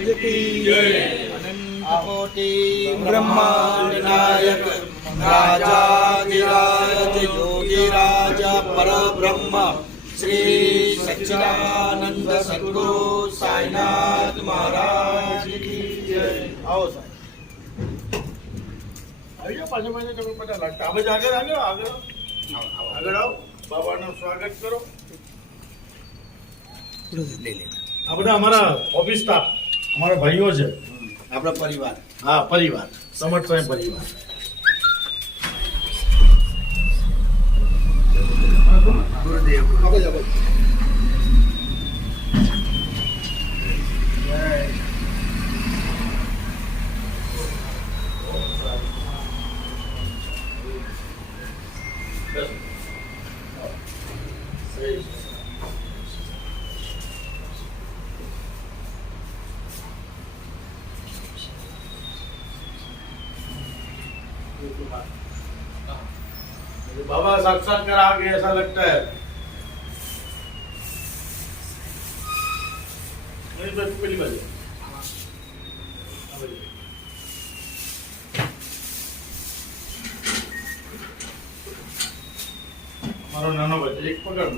महाराज की जय। अनंत कोटि ब्रह्मांड नायक राजाधिराज योगिराज परब्रह्म श्री सच्चिदानंद सद्गुरु साईनाथ महाराज की जय। आओ साईं, आइए पाछे पाछे चलो पता लगता अब आगे आगे आगे आगे आओ, बाबा નું સ્વાગત કરો। ले लेना આ બધા અમારા ઓફિસ સ્ટાફ, અમારા ભાઈઓ છે, આપણા પરિવાર। હા પરિવાર, સમર્થ સ્વયં પરિવાર। गुरुदेव आगे जाओ। बाबा साक्षात्कार आ गए ऐसा लगता है। नहीं तो पहली बार हमारा नाना बच्चा एक पकड़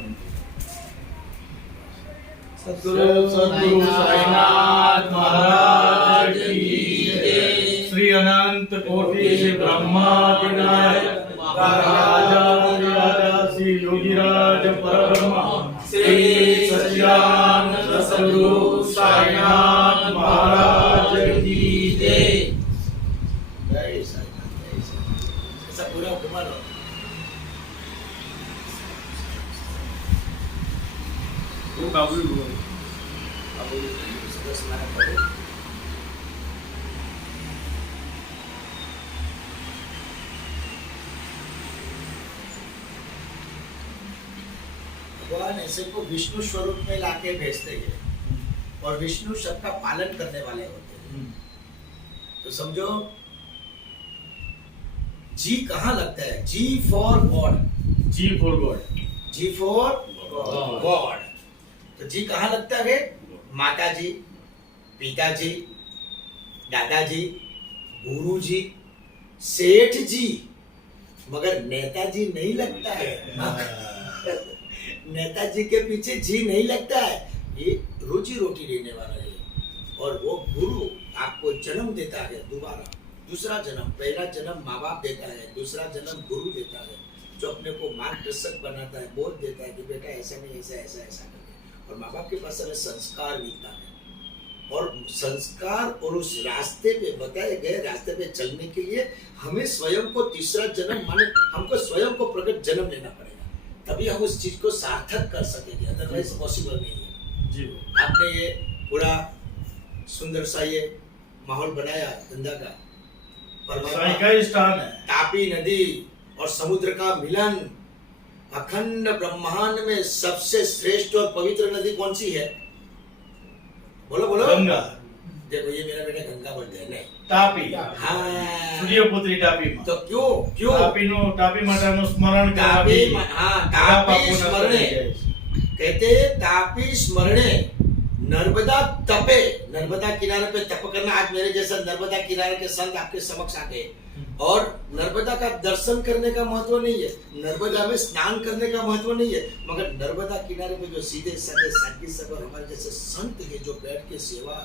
सद्गुरु साईनाथ महाराज की जय। श्री अनंत कोटि ब्रह्मादिनायक राजा श्री योगिराज परब्रह्म श्री सच्चिदानंद सद्गुरु साईनाथ महाराज की जय। जय साईनाथ, जय साईनाथ। ऐसा पूरा घुमा लो। भगवान ऐसे को विष्णु स्वरूप में लाके भेजते हैं और विष्णु सबका पालन करने वाले होते हैं। तो समझो जी कहाँ लगता है? G for God, G for God, G for God. तो जी कहाँ लगता है? माता जी, पिताजी, दादाजी, गुरुजी, सेठ जी, मगर नेताजी नहीं लगता है। नेताजी के पीछे जी नहीं लगता है। ये रोजी रोटी देने वाला है और वो गुरु आपको जन्म देता है दोबारा, दूसरा जन्म। पहला जन्म माँ बाप देता है, दूसरा जन्म गुरु देता है जो अपने को मार्गदर्शक बनाता है, बोध देता है कि बेटा ऐसा नहीं ऐसा ऐसा ऐसा करें। और माँ बाप के पास हमें संस्कार मिलता है और संस्कार और उस रास्ते पे बताए गए रास्ते पे चलने के लिए हमें स्वयं को तीसरा जन्म माने हमको स्वयं को प्रकट जन्म लेना पड़ेगा, तभी हम उस चीज को सार्थक कर सकेंगे, अदरवाइज पॉसिबल नहीं है। जी आपने ये पूरा सुंदर सा ये माहौल बनाया धंधा का, साईं का स्थान है। तापी नदी और समुद्र का मिलन, अखंड ब्रह्मांड में सबसे श्रेष्ठ और पवित्र नदी कौन सी है? बोलो बोलो। गंगा। देखो ये मेरा बेटा गंगा बोलते हैं, नहीं तापी, हाँ सूर्यपुत्री तापी मां। तो क्यों क्यों तापी माताનું સ્મરણ तापी, કરાવી। हाँ तापी स्मरणे कहते तापी स्मरणे नर्मदा तपे। नर्मदा किनारे पे तप करना। आज मेरे जैसा नर्मदा किनारे के संत आपके समक्ष आ गए और नर्मदा का दर्शन करने का महत्व नहीं है, नर्मदा में स्नान करने का महत्व नहीं है, मगर नर्मदा किनारे पे जो सीधे साधे साकी सब और हमारे जैसे संत है जो बैठ के सेवा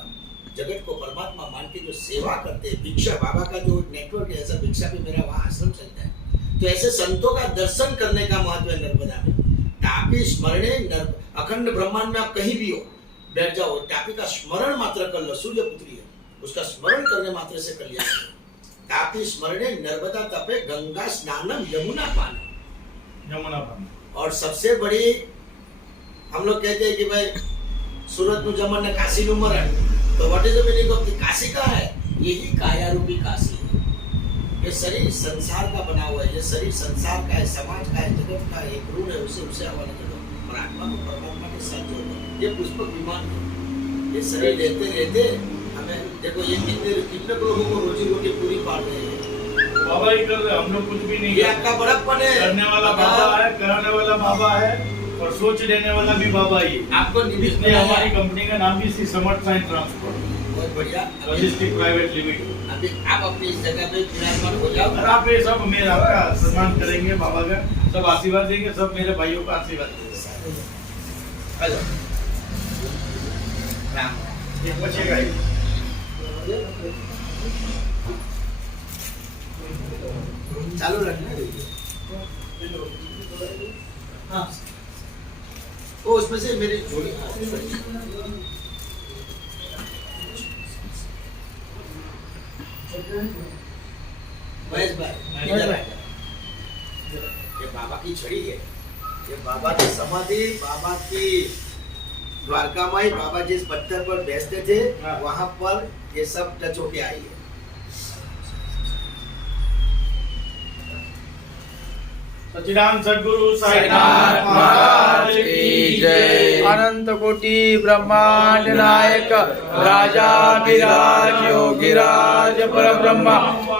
जगत को परमात्मा मान के जो सेवा करते हैं, भिक्षा बाबा का जो नेटवर्क है, ऐसा भिक्षा पे मेरा वहाँ आश्रम चलता है। तो ऐसे संतों का दर्शन करने का महत्व है नर्मदा में। तापी स्मरणे अखंड ब्रह्मांड में आप कहीं भी हो बैठ जाओ, तापी का स्मरण मात्र कर लो। सूर्यपुत्री है, उसका स्मरण करने मात्र से कर लिया। तापी स्मरणे नर्मदा तपे गंगा स्नानम यमुना पानम। यमुना पान। और सबसे बड़ी हम लोग कहते हैं कि भाई सूरत नु जमन ने काशी नु मरण, तो what is the meaning of Kashi का है? यही काया रूपी काशी है। ये शरीर संसार का बना हुआ है, ये शरीर संसार का है, समाज का है, जगत का है, एक ऋण है, उसे हवाले करो और आत्मा को परमात्मा के साथ जोड़ो। ये पुष्पक विमान है। ये शरीर रहते रहते हमें देखो ये कितने लोगों को रोजी रोटी पूरी पाल रहे हैं। बाबा ही कर रहे, हम लोग कुछ भी नहीं। ये आपका बड़प्पन है। करने वाला बाबा है, कराने वाला बाबा है और सोच देने वाला भी बाबा ही। आपको निमित्त इसलिए हमारी कंपनी का नाम भी श्री समर्थ साईं ट्रांसपोर्ट। बहुत बढ़िया। Logistic private limited. अभी आप अपनी इस जगह पे विराजमान हो जाओ। और आप ये सब मेरे आपका सम्मान करेंगे बाबा का, सब आशीर्वाद देंगे, सब मेरे भाइयों का आशीर्वाद देंगे। हेलो राम ये बचेगा ही। चालू रखना। हाँ वो उसमें से मेरी जोड़ी महेश भाई इधर आ जाओ। ये बाबा की छड़ी है, ये बाबा की समाधि, बाबा की द्वारकामाई, बाबा जिस पत्थर पर बैठते थे हाँ। वहां पर ये सब टच होके आई है। सच्चिदानंद सद्गुरु साईनाथ महाराज की जय। अनंत कोटि ब्रह्मांड नायक राजा विराज योगिराज परब्रह्म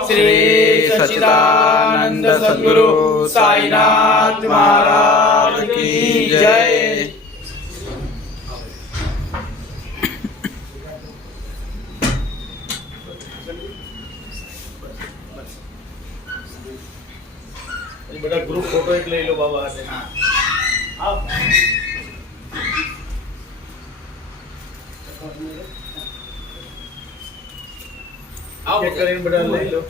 श्री सच्चिदानंद सद्गुरु साईनाथ महाराज की जय। ये बड़ा ग्रुप फोटो एक ले लो बाबा हाथ में। आप आओ क्या करें बड़ा ले लो। ले लो।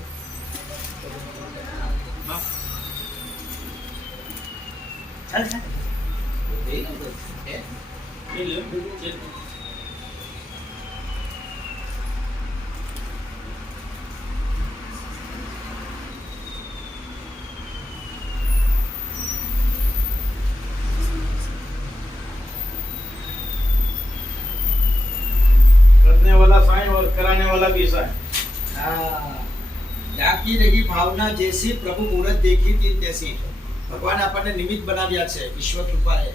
करने वाला साईं और कराने वाला भी साईं। ત્યાગી રહી ભાવના જેસી પ્રભુ મુહૂર્ત देखी थी तैसी। भगवान આપણને નિમિત્ત બનાવ્યા છે, ઈશ્વર કૃપા है।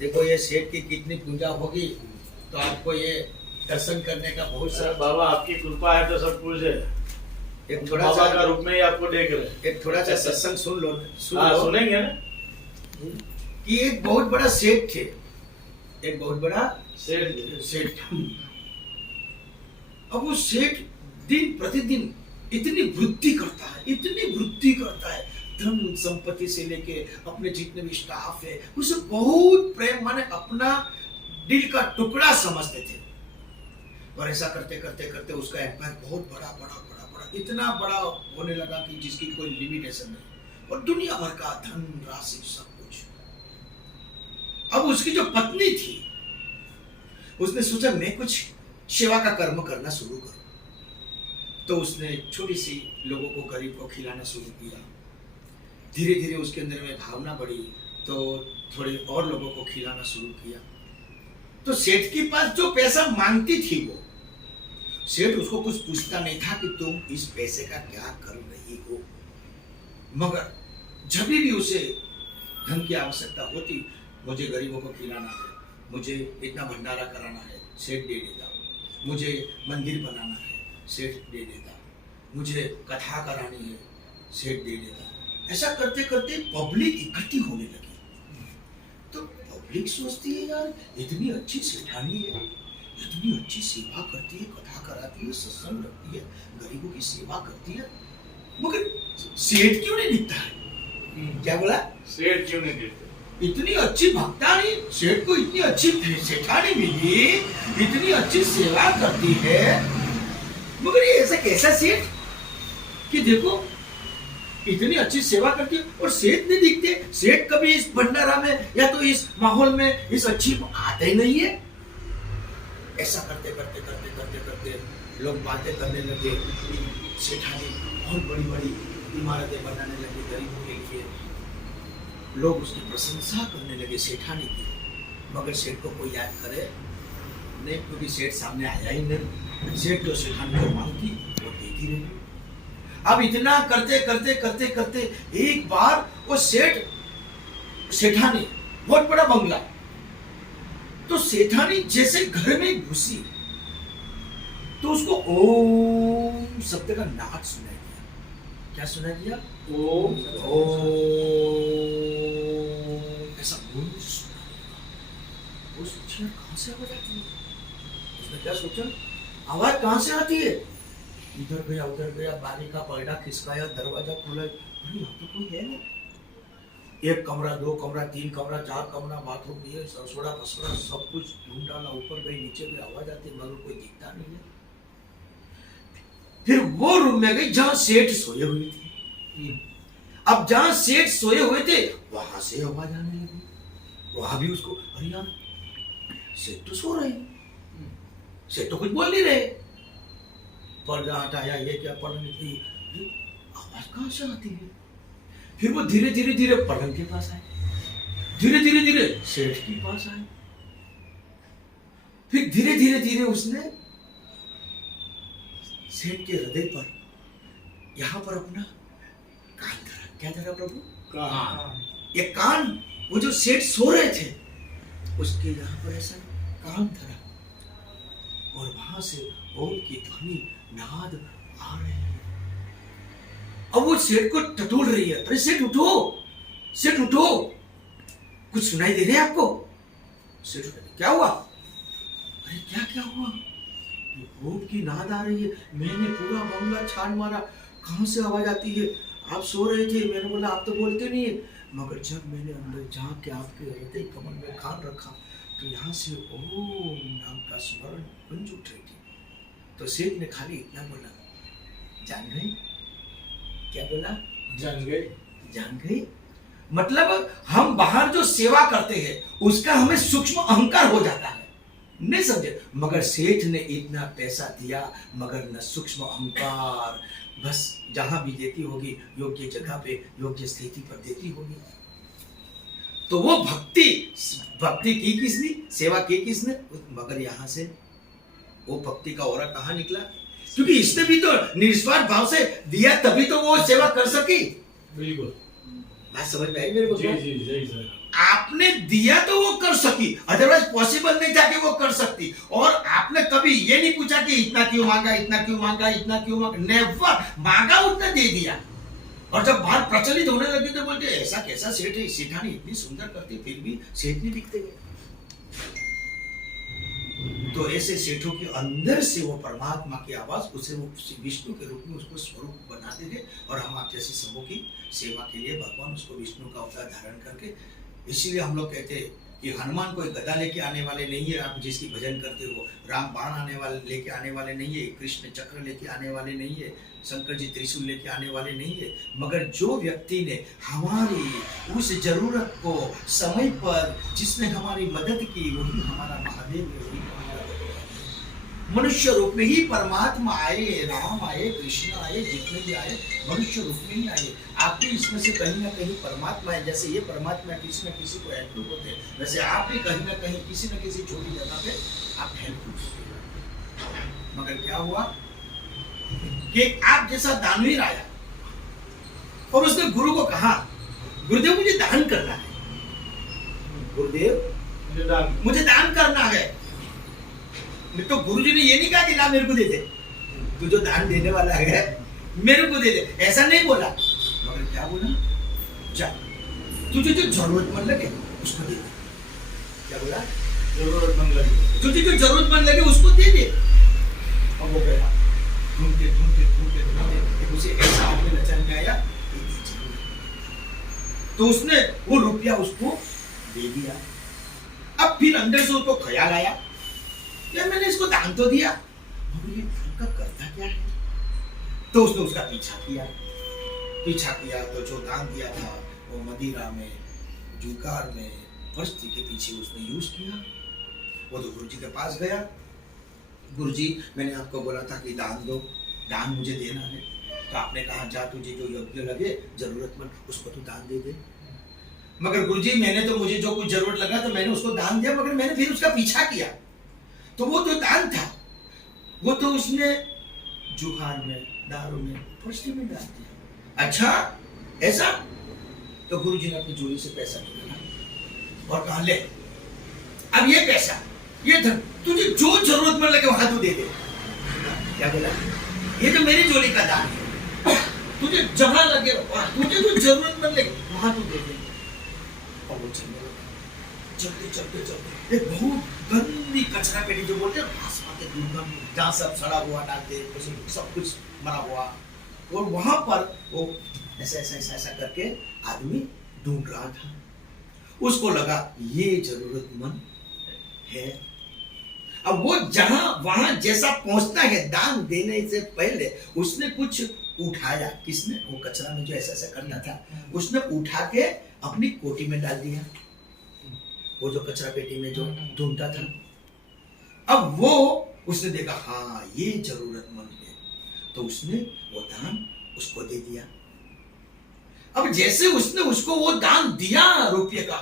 देखो ये सेठ की कितनी पूजा होगी तो आपको ये दर्शन करने का बहुत सर सारा बाबा आपकी कृपा है तो सब कुछ है। एक हम तो थोड़ा बाबा सा का रूप में ही आपको देख रहे हैं। एक थोड़ा सा सत्संग सुन लो हाँ सुनेंगे ना। कि एक बहुत बड़ा सेठ थे, एक बहुत बड़ा सेठ सेठ था। अब वो सेठ दिन प्रतिदिन इतनी वृद्धि करता है, इतनी वृद्धि करता है, धन संपत्ति से लेके अपने जितने भी स्टाफ है उसे बहुत प्रेम माने अपना दिल का टुकड़ा समझते थे। और ऐसा करते करते करते उसका एम्पायर बहुत बड़ा बड़ा बड़ा बड़ा इतना बड़ा होने लगा कि जिसकी कोई लिमिटेशन नहीं, और दुनिया भर का धन राशि सब कुछ। अब उसकी जो पत्नी थी उसने सोचा मैं कुछ सेवा का कर्म करना शुरू करूं, तो उसने छोटी सी लोगों को, गरीब को खिलाना शुरू किया। धीरे धीरे उसके अंदर में भावना बढ़ी तो थोड़े और लोगों को खिलाना शुरू किया। तो सेठ के पास जो पैसा मांगती थी वो सेठ उसको कुछ पूछता नहीं था कि तुम इस पैसे का क्या कर रही हो, मगर जब भी उसे धन की आवश्यकता होती, मुझे गरीबों को खिलाना है, मुझे इतना भंडारा कराना है, सेठ दे देता, मुझे मंदिर बनाना है, सेठ दे देता, मुझे कथा करानी है, सेठ दे देता। ऐसा करते करते पब्लिक इकट्ठी होने लगी। तो पब्लिक सोचती है यार इतनी अच्छी सेठानी है, इतनी अच्छी सेवा करती है, कथा कराती है, सत्संग रखती है, गरीबों की सेवा करती है, मगर सेठ क्यों नहीं दिखता है? क्या बोला? सेठ क्यों नहीं देते? इतनी अच्छी भक्तानी, सेठ को इतनी अच्छी सेठानी मिली, इतनी अच्छी सेवा करती है, मगर ये ऐसा कैसा सेठ कि देखो इतनी अच्छी सेवा करती है और सेठ नहीं दिखते। सेठ कभी इस भंडारा में या तो इस माहौल में इस अच्छी आते ही नहीं है। ऐसा करते करते करते करते करते लोग बातें करने लगे। सेठानी बहुत बड़ी बड़ी इमारतें बनाने लगे गरीबों के लिए, लोग उसकी प्रशंसा करने लगे सेठानी की, मगर सेठ को कोई याद करे नहीं, क्योंकि सेठ सामने आया ही नहीं। सेठ जो सेठानी को मांगती वो देती नहीं। अब इतना करते करते करते करते एक बार वो सेठानी बहुत बड़ा बंगला, तो सेठानी जैसे घर में घुसी तो उसको ओम शब्द का नाद सुनाई दिया। क्या सुनाई दिया? ओम। ऐसा बोल मुझे सुना। वो सोचिए कहाँ से आवाज आती है? उसने क्या सोचा, आवाज कहाँ से आती है? इधर गया उधर गया, बारी का पर्दा खिसकाया, दरवाजा खोला, अरे यहाँ तो कोई है नहीं। एक कमरा, दो कमरा, तीन कमरा, चार कमरा, बाथरूम भी है, रसोड़ा पसोड़ा सब कुछ ढूंढ डाला, ऊपर गई नीचे गई, आवाज आती है मगर कोई दिखता नहीं है। फिर वो रूम में गई जहां सेठ सोए हुए थे। अब जहां सेठ सोए हुए थे वहां से आवाज आने लगी। वहां भी उसको, अरे यार सेठ तो सो रहे हैं, सेठ तो कुछ बोल नहीं रहे। पर्दा हटाया, ये क्या पलंग की आवाज कहां से आती है? फिर वो धीरे धीरे धीरे पलंग के पास आए, धीरे धीरे धीरे सेठ के पास आए, फिर धीरे धीरे धीरे उसने सेठ के हृदय पर, यहां पर अपना कान धरा। क्या धरा प्रभु? कान। ये कान, वो जो सेठ सो रहे थे उसके यहां पर ऐसा कान धरा और वहां से ओम की ध्वनि नाद आ रही है। अब वो सेठ को टटोल रही है, अरे सेठ उठो, सेठ उठो, कुछ सुनाई दे रहा है आपको? सेठ उठा, क्या हुआ? अरे क्या क्या हुआ? भूत की नाद आ रही है, मैंने पूरा बंगला छान मारा, कहां से आवाज आती है? आप सो रहे थे, मैंने बोला आप तो बोलते नहीं है, मगर जब मैंने अंदर जाके आपके हृदय कमल में कान रखा तो यहाँ से ओम नाम का स्मरण गूंज उठ रही थी। तो सेठ ने खाली इतना बोला, जान गए? क्या बोला? जान गए। जान गए मतलब हम बाहर जो सेवा करते हैं उसका हमें सूक्ष्म अहंकार हो जाता है, नहीं समझे? मगर सेठ ने इतना पैसा दिया मगर न सूक्ष्म अहंकार, बस जहां भी देती होगी योग्य जगह पे योग्य स्थिति पर देती होगी। तो वो भक्ति की किसने, सेवा की किसने? मगर यहां से वो भक्ति का औरा कहां निकला? क्योंकि इसने भी तो निस्वार्थ भाव से दिया, तभी तो वो सेवा कर सकी। बिल्कुल, बात समझ में आई मेरे को? जी जी जी सर। आपने दिया तो वो कर सकी, अदरवाइज पॉसिबल नहीं था कि वो कर सकती। और आपने कभी ये नहीं पूछा कि इतना क्यों मांगा, इतना क्यों मांगा, इतना क्यों मांगा, नेवर, मांगा उतना दे दिया। और जब बात प्रचलित होने लगी तो बोलते ऐसा कैसा सेठ है, सेठानी इतनी सुंदर करती फिर भी सेठ नहीं दिखते गए। तो ऐसे सेठों के अंदर से वो परमात्मा की आवाज, उसे वो विष्णु के रूप में उसको स्वरूप बनाते थे। और हम आप जैसे सबों की सेवा के लिए भगवान उसको विष्णु का अवतार धारण करके, इसीलिए हम लोग कहते हैं कि हनुमान कोई गदा लेके आने वाले नहीं है, आप जिसकी भजन करते हो, राम बाण आने वाले लेके आने वाले नहीं है, कृष्ण चक्र लेके आने वाले नहीं है, शंकर जी त्रिशूल लेके आने वाले नहीं है। मगर जो व्यक्ति ने हमारी उस जरूरत को समय पर जिसने हमारी मदद की वही हमारा महादेव है, वही हमारा मनुष्य रूप में ही परमात्मा आए, राम आए, कृष्ण आए, जितने भी आए मनुष्य रूप में ही आए। आप भी इसमें से कहीं ना कहीं परमात्मा है। जैसे ये परमात्मा किसी न किसी को हेल्पफुल होते हैं, वैसे आप भी कहीं ना कहीं किसी न किसी छोटी जगह पे आप हेल्पफुल होते हैं। मगर क्या हुआ कि आप जैसा दानवीर आया और उसने गुरु को कहा, गुरुदेव मुझे दान करना है, गुरुदेव मुझे दान करना है। तो गुरुजी ने ये नहीं कहा कि ला मेरे को दे दे, तू जो दान देने वाला है मेरे को दे दे, ऐसा नहीं बोला। मगर क्या बोला? जा तुझे जो जरूरतमंद लगे उसको दे दे। क्या बोला? जरूरतमंद लगे, तुझे जो जरूरतमंद लगे उसको दे दे। अब वो गया ढूंढते ढूंढते ढूंढते ढूंढते उसे ऐसा अपने नजर में आया, तो उसने वो रुपया उसको दे दिया। अब फिर अंदर से उसको ख्याल आया, यार मैंने इसको दान तो दिया, मगर ये भूखा करता क्या है? तो उसने उसका पीछा किया तो जो दान दिया था वो मदिरा में, जुगार में, वस्ती के पीछे उसने यूज किया। वो तो गुरुजी के पास गया, गुरुजी मैंने आपको बोला था कि दान दो, दान मुझे देना है। तो आपने कहा जा तुझे जो योग्य लगे जरूरतमंद उसको तो दान दे दे। मगर गुरुजी मैंने तो, मुझे जो कुछ जरूरत लगा तो मैंने उसको दान दिया, मगर मैंने फिर उसका पीछा किया तो वो तो दान था, वो तो उसने जुगार में, दारू में, वस्ती में डाल दिया। अच्छा ऐसा? तो गुरुजी ने अपनी झोली से पैसा निकाला और कहा ले अब ये पैसा, ये धन तुझे जो जरूरत में लगे वहां तू दे दे। क्या बोला? ये तो मेरी झोली का दान है। तुझे जहां लगे वहां, तुझे जो जरूरत मन लगे वहां तू दे दे। और वो चलने लगा। चलते चलते चलते एक बहुत गंदी कचरा पेटी जो बोलते हैं बासमती दुर्गंध, जहाँ सब सड़ा हुआ डालते, सब कुछ मरा हुआ, और वहां पर वो ऐसा ऐसा ऐसा ऐसा करके आदमी ढूंढ रहा था। उसको लगा ये जरूरतमंद है। अब वो जहां वहां जैसा पहुंचता है दान देने से पहले उसने कुछ उठाया। किसने? वो कचरा में जो ऐसा ऐसा करना था उसने उठा के अपनी कोटी में डाल दिया, वो जो कचरा पेटी में जो ढूंढता था। अब वो उसने देखा हाँ ये जरूरतमंद है, तो उसने वो दान उसको दे दिया। अब जैसे उसने उसको वो दान दिया रुपये का,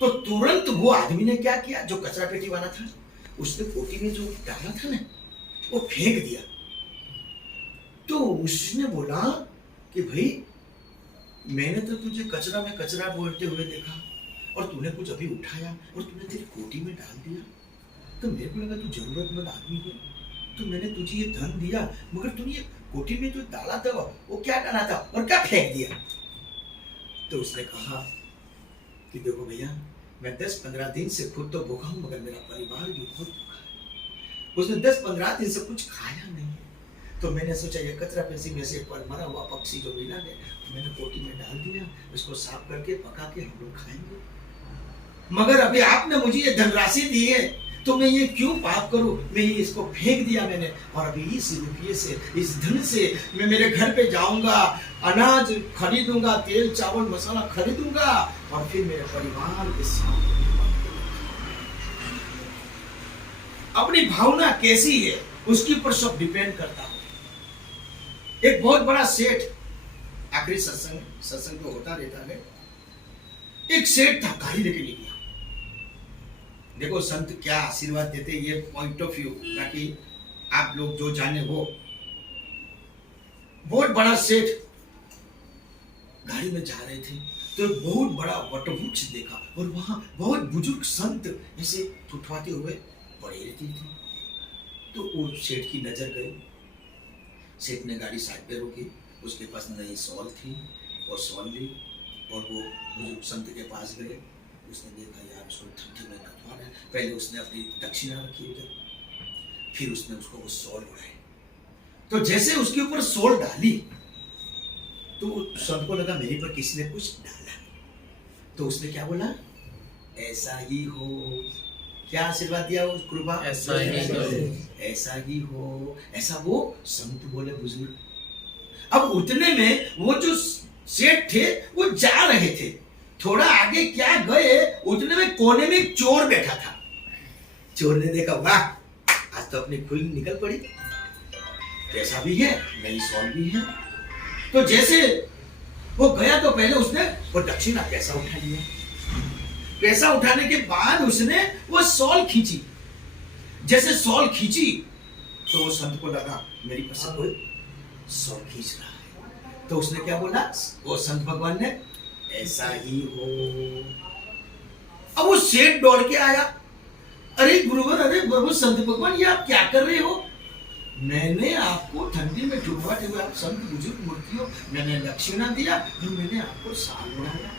तो तुरंत वो आदमी ने क्या किया, जो कचरा पेटी वाला था उसने कोटी में जो डाला था ना वो फेंक दिया। तो उसने बोला कि भाई मैंने तो तुझे कचरा में कचरा बोलते हुए देखा और तूने कुछ अभी उठाया और तूने तेरी कोटी में डाल दिया, तो मेरे को लगा तू जरूरतमंद आदमी है, तो मैंने तुझे ये धन दिया, मगर तूने ये कोटी में जो डाला था वो क्या डाला था और क्या फेंक दिया। तो उसने कहा कि देखो भैया मैं 10-15 दिन से खुद तो भूखा हूं, मगर मेरा परिवार भी बहुत भूखा है। उसने 10-15 दिन से कुछ खाया नहीं, तो मैंने सोचा ये कचरा पेटी में से पर मरा हुआ पक्षी जो मिला है मैंने कोटी में डाल दिया, इसको साफ करके पका के हम लोग खाएंगे। मगर अभी आपने मुझे ये धनराशि दी है तो मैं ये क्यों पाप करूं, मैं ये इसको फेंक दिया मैंने, और अभी इस रुपये से इस धन से मैं मेरे घर पे जाऊंगा, अनाज खरीदूंगा, तेल चावल मसाला खरीदूंगा और फिर मेरे परिवार के साथ अपनी भावना कैसी है उसके ऊपर सब डिपेंड करता है। एक बहुत बड़ा सेठ, आखिरी सत्संग तो होता रहता है, एक सेठ था गाड़ी लेके निकला। देखो संत क्या आशीर्वाद देते, ये पॉइंट ऑफ व्यू, ताकि आप लोग जो जाने वो। बहुत बड़ा सेठ गाड़ी में जा रहे थे तो बहुत बड़ा वटवृक्ष देखा और वहां बहुत बुजुर्ग संत ऐसे थुथवाते हुए पड़े रहते थे। तो वो सेठ की नजर गई, सेठ ने गाड़ी साइड पे रोकी, उसके पास नई शॉल थी और शॉल ली और वो बुजुर्ग संत के पास गए। उसने देखा यार उसको ठंडी में कटवा रहा है, पहले उसने अपनी दक्षिणा रखी उधर, फिर उसने उसको वो शॉल उड़ाई। तो जैसे उसके ऊपर शॉल डाली तो संत को लगा मेरे पर किसी ने कुछ डाला, तो उसने क्या बोला, ऐसा ही हो। क्या आशीर्वाद दिया उस कृपा, ऐसा ही हो, ऐसा वो संत बोले बुजुर्ग। अब उतने में वो जो सेठ थे वो जा रहे थे, थोड़ा आगे क्या गए उतने में कोने में एक चोर बैठा था। चोर ने देखा वाह आज तो अपनी खुली निकल पड़ी, पैसा भी है नई शॉल भी है। तो जैसे वो गया तो पहले उसने वो दक्षिणा पैसा उठा लिया, पैसा उठाने के बाद उसने वो शॉल खींची। जैसे शॉल खींची तो वो संत को लगा मेरी पास कोई शॉल खींच रहा है, तो उसने क्या बोला, वो संत भगवान ने ऐसा ही हो। अब वो सेठ दौड़ के आया, अरे गुरुवर, अरे प्रभु संत भगवान ये आप क्या कर रहे हो, मैंने आपको ठंडी में डुबवाते हुए आप संत बुजुर्ग मूर्ति हो, मैंने दक्षिणा दिया और मैंने आपको साल उड़ाया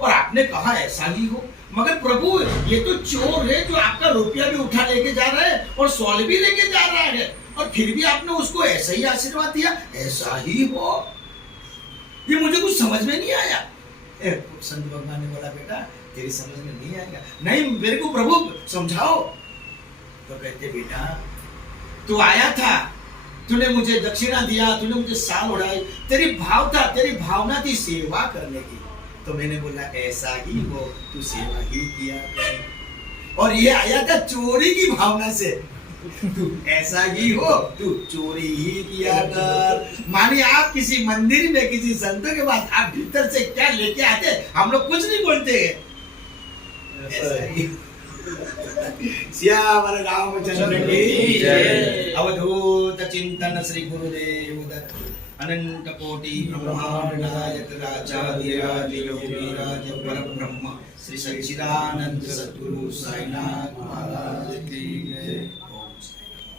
और आपने कहा ऐसा ही हो। मगर प्रभु ये तो चोर है जो आपका रुपया भी उठा लेके जा रहा है और शॉल भी लेके जा रहा है, और फिर भी आपने उसको ऐसा ही आशीर्वाद दिया, ऐसा ही हो। ये मुझे कुछ समझ में नहीं आया। संत भगवान ने बोला बेटा तेरी समझ में नहीं आएगा, नहीं मेरे को प्रभु समझाओ। तो कहते बेटा तू आया था, तूने मुझे दक्षिणा दिया, तूने मुझे साल उड़ाई, तेरी भाव था, तेरी भावना थी सेवा करने की, तो मैंने बोला ऐसा ही हो, तू सेवा ही किया कर। और ये आया था चोरी की भावना से, तू ऐसा ही हो, तू चोरी ही किया कर। मानिए आप किसी मंदिर में किसी संतों के बाद आप भीतर से क्या लेके आते, हम लोग कुछ नहीं बोलते हैं, ऐसा ही। श्यावर रामचंद्र की जय। अवधूत चिंतन श्री गुरुदेव दत्त। अनंत कोटि ब्रह्मांड नायक राजाधिराज योगीराज परब्रह्म श्री सच्चिदानंद सद्गुरु साईनाथ महाराज की जय।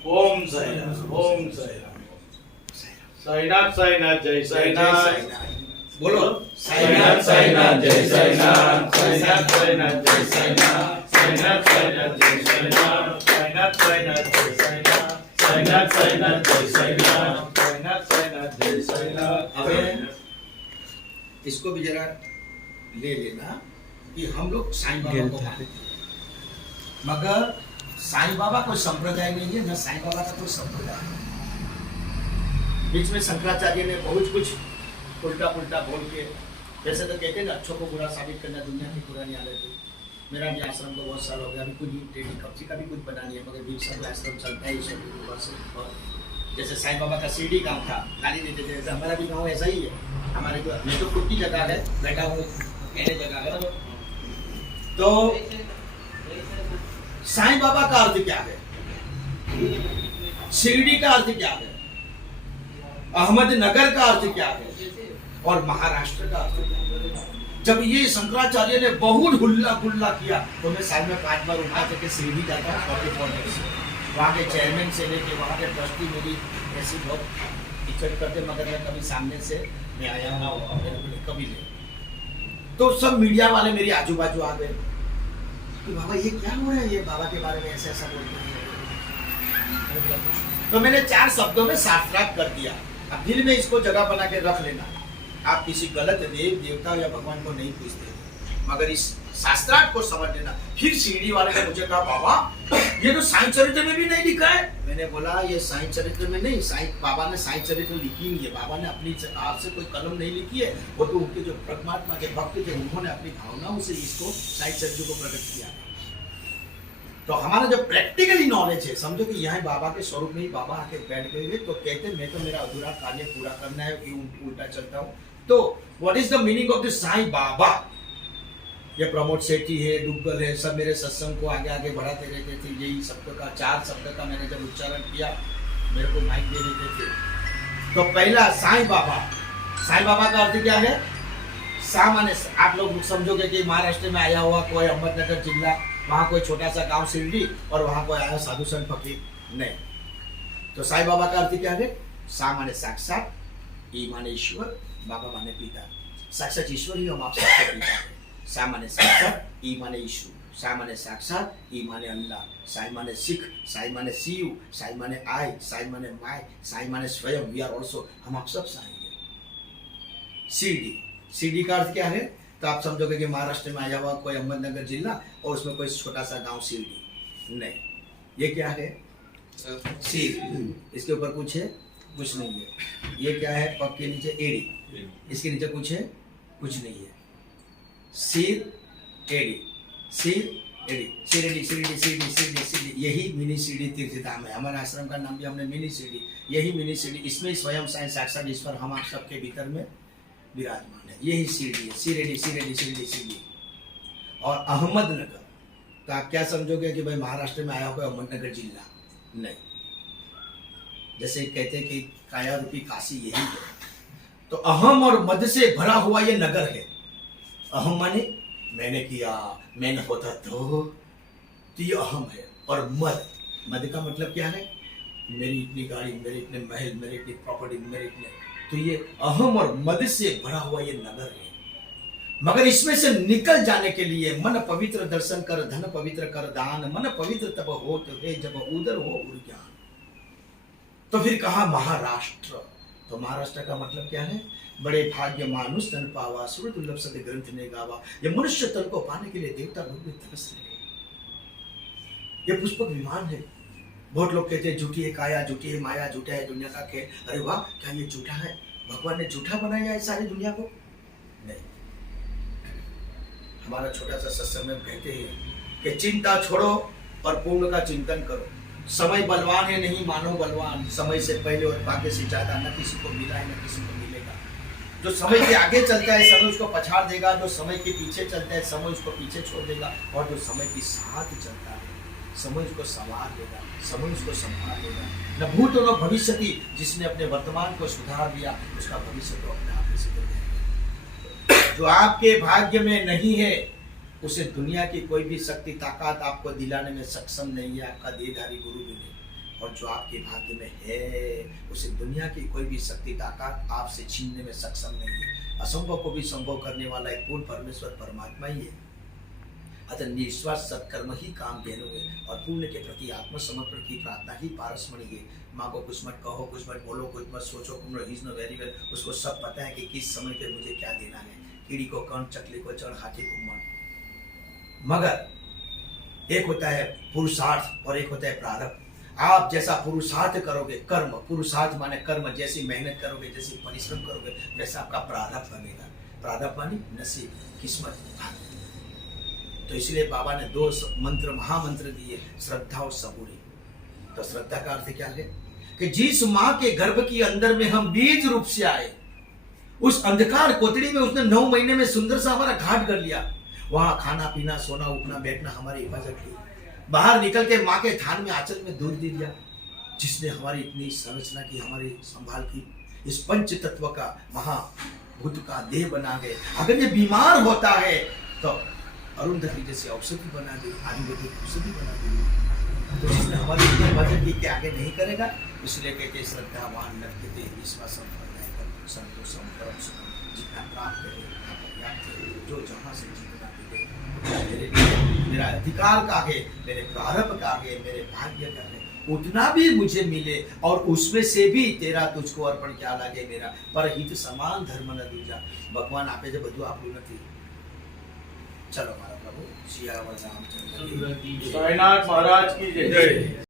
ओम साईं राम, ओम साईं राम। साईनाथ साईनाथ जय साईनाथ। बोलो साईनाथ साईनाथ जय साईनाथ। साईनाथ साईनाथ जय साईनाथ। साईनाथ साईनाथ जय साईनाथ। साईनाथ साईनाथ जय साईनाथ। साईनाथ साईनाथ जय साईनाथ। साईनाथ साईनाथ जय साईनाथ। अब इसको भी जरा ले लेना कि हम लोग साईं बाबा को मानते हैं, मगर साईं बाबा कोई संप्रदाय नहीं है, न साईं बाबा का कोई संप्रदाय है। बीच में शंकराचार्य ने बहुत कुछ उल्टा पुल्टा बोल के, जैसे तो कहते हैं ना, अच्छों को बुरा साबित करना दुनिया की पुरानी आदत है। मेरा भी आश्रम को बहुत साल हो गया, अभी कुछ ट्रेनिंग कब्जी का भी कुछ बना नहीं है, मगर बीच सब आश्रम चलता है ईश्वर की कृपा से। और जैसे साईं बाबा का सीढ़ी काम था, गाली देते थे, जैसे हमारा भी गाँव ऐसा ही है। हमारे तो मैं तो खुद की जगह है, बैठा हूँ कहने जगह है। तो साईं बाबा का अर्थ क्या है, शिरडी का अर्थ क्या है, अहमदनगर का अर्थ क्या है, और महाराष्ट्र का अर्थ क्या है। जब ये शंकराचार्य ने बहुत हुल्ला गुल्ला किया, तो मैं साल में 5 बार उठा करके शिरडी जाता हूँ 44 से। वहाँ के चेयरमैन से लेके वहाँ के ट्रस्टी मेरी ऐसी बहुत इज्जत करते, मगर मैं कभी सामने से मैं आया हूँ कभी नहीं। तो सब मीडिया वाले मेरे आजू बाजू आ गए कि बाबा ये क्या हो रहा है, ये बाबा के बारे में ऐसा ऐसा बोलते हैं। तो मैंने 4 शब्दों में शास्त्रार्थ कर दिया। अब दिल में इसको जगह बना के रख लेना। आप किसी गलत देव देवता या भगवान को नहीं पूछते, मगर इस शास्त्रार्थ को समझ लेना। फिर शिरडी वाले ने मुझे कहा, बाबा ये तो साईं चरित्र में भी नहीं लिखा है। मैंने बोला ये साईं चरित्र में नहीं, साईं बाबा ने साईं चरित्र लिखी नहीं है। बाबा ने अपनी हाथ से कोई कलम नहीं लिखी है, वो तो उनके जो परमात्मा के भक्त थे, उन्होंने अपनी भावनाओं से इसको साईं चरित्र को प्रकट किया। तो हमारा जो प्रैक्टिकली नॉलेज है, समझो कि यहाँ बाबा के स्वरूप में ही बाबा आके बैठ गए, तो कहते मैं तो मेरा अधूरा कार्य पूरा करना है, कि उल्टा चलता हूँ। तो what is the meaning of the Sai Baba? ये प्रमोद सेठी है, डुग्गल है, सब मेरे सत्संग को आगे आगे बढ़ाते रहते थे। यही शब्द का 4 शब्द का मैंने जब उच्चारण किया, मेरे को माइक दे देते थे। तो पहला साईं बाबा, साईं बाबा का अर्थ क्या है? सामान्य, आप लोग समझोगे कि महाराष्ट्र में आया हुआ कोई अहमदनगर जिला, वहाँ कोई छोटा सा गांव शिरडी, और वहाँ कोई आया साधु संत फकीर, नहीं। तो साईं बाबा का अर्थ क्या है? सा माने साक्षात, ई माने ईश्वर, बाबा माने पिता। साक्षात ईश्वर ही हम आप सबके पिता है। सा माने साक्षात, ई माने ईश्वर, सा माने साक्षात, ई माने अल्लाह, साई माने सिख, साई माने सीयू, साई माने आई, साई माने माय, साई माने स्वयं, वी आर ऑल्सो, हम आप सब साई हैं। शिरडी, शिरडी का अर्थ क्या है? तो आप समझोगे कि महाराष्ट्र में आया हुआ कोई अहमदनगर जिला, और उसमें कोई छोटा सा गांव शिरडी, नहीं। ये क्या है? सिर, इसके ऊपर कुछ है? कुछ नहीं है। ये क्या है? पग के नीचे एड़ी, इसके नीचे कुछ है? कुछ नहीं है। सिर एड़ी, सिर एड़ी, शिरडी शिरडी शिरडी शिरडी शिरडी, यही मिनी शिरडी तीर्थधाम है। हमारे आश्रम का नाम भी हमने मिनी शिरडी, यही मिनी शिरडी। इसमें स्वयं साईं साक्षात ईश्वर हम आप सबके भीतर में विराजमान है, यही शिरडी है। शिरडी शिरडी शिरडी शिरडी। और अहमदनगर, तो आप क्या समझोगे कि भाई महाराष्ट्र में आया होगा अहमदनगर जिला? नहीं। जैसे कहते हैं कि काया रूपी काशी यही है। तो अहम और मद से भरा हुआ ये नगर है। अहम माने मैंने किया, मैंने होता तो ये अहम है। और मद, मद का मतलब क्या है? मेरी इतनी गाड़ी, मेरे इतने महल, मेरे इतनी प्रॉपर्टी, मेरे इतने, तो ये अहम और मद से भरा हुआ ये नगर है। मगर इसमें से निकल जाने के लिए मन पवित्र दर्शन कर, धन पवित्र कर दान, मन पवित्र तब होत है जब उदर हो उर्ज्ञान। तो फिर कहा महाराष्ट्र। तो महाराष्ट्र का मतलब क्या है? बड़े भाग्य मानुष तन पावा, सुर दुर्लभ सत्य ग्रंथ ने गावा। ये मनुष्य तन को पाने के लिए देवता लोग भी तरस रहे। ये पुष्पक विमान है। बहुत लोग कहते हैं झूठी है काया, झूठी है माया, झूठा है दुनिया का खेल। अरे वाह, क्या ये झूठा है? भगवान ने झूठा बनाया है सारी दुनिया को? नहीं। हमारा छोटा सा सत्संग में कहते हैं कि चिंता छोड़ो और पूर्ण का चिंतन करो। समय बलवान है नहीं मानो बलवान, समय से पहले और भाग्य से ज्यादा न किसी को मिला है न किसी को मिलेगा। जो समय के आगे चलता है समय उसको पछाड़ देगा, जो समय के पीछे चलता है समय उसको पीछे छोड़ देगा, और जो समय के साथ चलता है समय उसको संवार देगा, समय उसको संभाल देगा। न भूत न भविष्यति, जिसने अपने वर्तमान को सुधार दिया उसका भविष्य तो अपने आप ही सुधर जाएगा। जो आपके भाग्य में नहीं है उसे दुनिया की कोई भी शक्ति ताकत आपको दिलाने में सक्षम नहीं है, आपका देहधारी गुरु भी नहीं। और जो आपके भाग्य में है उसे दुनिया की कोई भी शक्ति ताकत आपसे छीनने में सक्षम नहीं है। असंभव को भी संभव करने वाला एक पूर्ण परमेश्वर परमात्मा ही है। अतः निस्वार्थ सत्कर्म ही काम देने हुए और पुण्य के प्रति आत्मसमर्पण की प्रार्थना ही पारसमणि है। मांगो कुछ मत कहो, कुछ मत बोलो, कुछ मत सोचो, he is know very well. उसको सब पता है कि किस समय पे मुझे क्या देना है। कीड़ी को कण, चकली को चढ़, हाथी को मन। मगर एक होता है पुरुषार्थ और एक होता है प्रारब्ध। आप जैसा पुरुषार्थ करोगे, कर्म, पुरुषार्थ माने कर्म, जैसी मेहनत करोगे, जैसी परिश्रम करोगे, वैसा आपका प्रारब्ध बनेगा। प्रारब्ध मानी नसीब, किस्मत, भाग्य। तो इसलिए बाबा ने 2 मंत्र, महामंत्र दिए, श्रद्धा और सबूरी। तो श्रद्धा का अर्थ क्या है कि जिस माँ के गर्भ के अंदर में हम बीज रूप से आए, उस अंधकार कोठरी में उसने 9 महीने में सुंदर सा हमारा घाट कर लिया। वहां खाना पीना, सोना, उठना बैठना हमारी हिफाजत की। बाहर निकल के माँ के थान में, आंचल में दूध दे दिया, जिसने हमारी इतनी संरचना की, हमारी संभाल की। इस पंच तत्व का महाभूत का देह बना गए। अगर ये बीमार होता है तो अरुंधति जैसे औषधि बना दी, आयुर्वेदिक औषधि बना दी। तो जिसने हमारी हिफाजत की, क्या आगे नहीं करेगा? इसलिए कहते श्रद्धावान लभ्यते विश्वासम संतोषम परम सुखम। जितना प्राप्त करे उतना पर्याप्त है। जो जहाँ से जितना मिले, मेरा अधिकार का आगे, मेरे प्रारब्ध का आगे, मेरे भाग्य का आगे, उतना भी मुझे मिले और उसमें से भी तेरा तुझको अर्पण क्या लागे मेरा। पर हित समान धर्म न दूजा। भगवान आपे जो બધું આપણું નથી। चलो हमारा प्रभु सियावर रामचंद्र साईनाथ महाराज की जय।